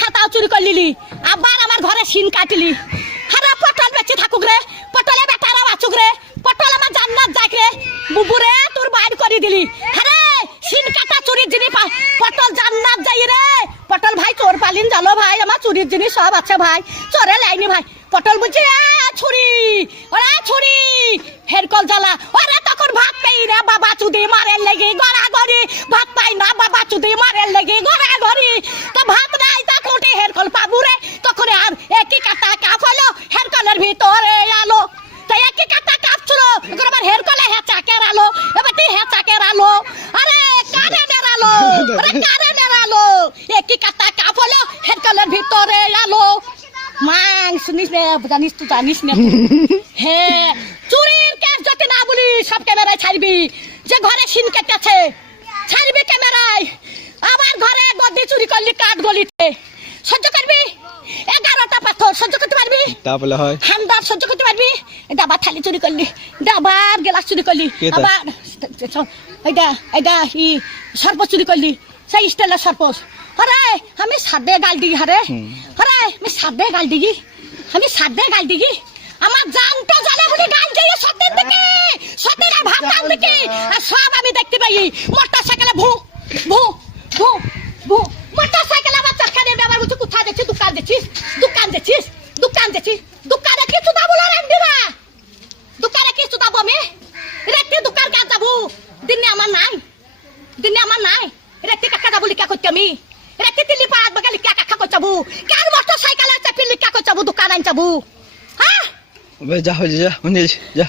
খাতাও চুরি করলিলি আবার আমার ঘরে সিন কাটলি। আরে পটল বেঁচে থাকুক রে, পটলে রে, পটল আমার জান্নাত যাক রে। বুবুরে, তোর বাইর করে দিলি। আরে সিন কাটা চুরির জিনিস পটল জান্নাত যাই রে। পটল ভাই চোর পালিন ভাই, আমার চুরির জিনিস সব আছে ভাই। চোরে লাইনি ভাই। পটল বুঝছি এ, ছুরি, ওরে ছুরি, হেরকল জ্বালা। ওরে তখন ভাত পেই রে, বাবা চুদি মারের লেগে গড়া গড়ি ভাত পাই না, বাবা চুদি মারের লেগে গড়া গড়ি তো ভাত নাই কোটে হেরকল পাবু রে? তখন আর একই কাটা কাপ হলো হেরকলের ভিতরে আলো। তাই একই কাটা কাপ ছিল এখন আবার হেরকলে হেঁচা কেরালো। এবার তুই হেঁচা কেরালো। আরে, কারে নেরালো আরে, কারে নেরালো একই কাটা কাপ হলো হেরকলের ভিতরে আলো। মাং শুনিস রে জানিস তুই জানিস না। হ্যাঁ চুরির কেস যাতে না বলি, সব ক্যামেরায় ছাড়বি। যে ঘরে সিন কেটেছে, ছাড়বি ক্যামেরায়। আমার ঘরে গদি চুরি করলি কাঠ গলিতে সহ্য করবি এগারোটা পাথর সহ্য তারপরে হয়। হামদার সহ্য করতে পারবি? ডাবার থালি চুরি করলি। ডাবার গেলাস চুরি করলি। আবার এইটা এইটা ই সর্প চুরি করলি। সেই স্টাইলের সর্প আরে আমি সাদে গাল দিই হারে। হুম। আরে আমি সাদে গাল দিই আমি সাদে গাল দিই আমার জান তো জানে বলে গাল দিয়ে সত্যের দিকে সত্যের ভাবতাম দিকে আর সব আমি দেখতে পাই। মোটর সাইকেলে ভু ভু ভু। লিখা করতে আমি? রেতে তিলি পাঁচ বাগে লিখা কাকা করতে যাব। কার মোটর সাইকেলে চাপি লিখা করতে যাব, দোকান আন যাব? হ্যাঁ? যা হয়ে যা যা।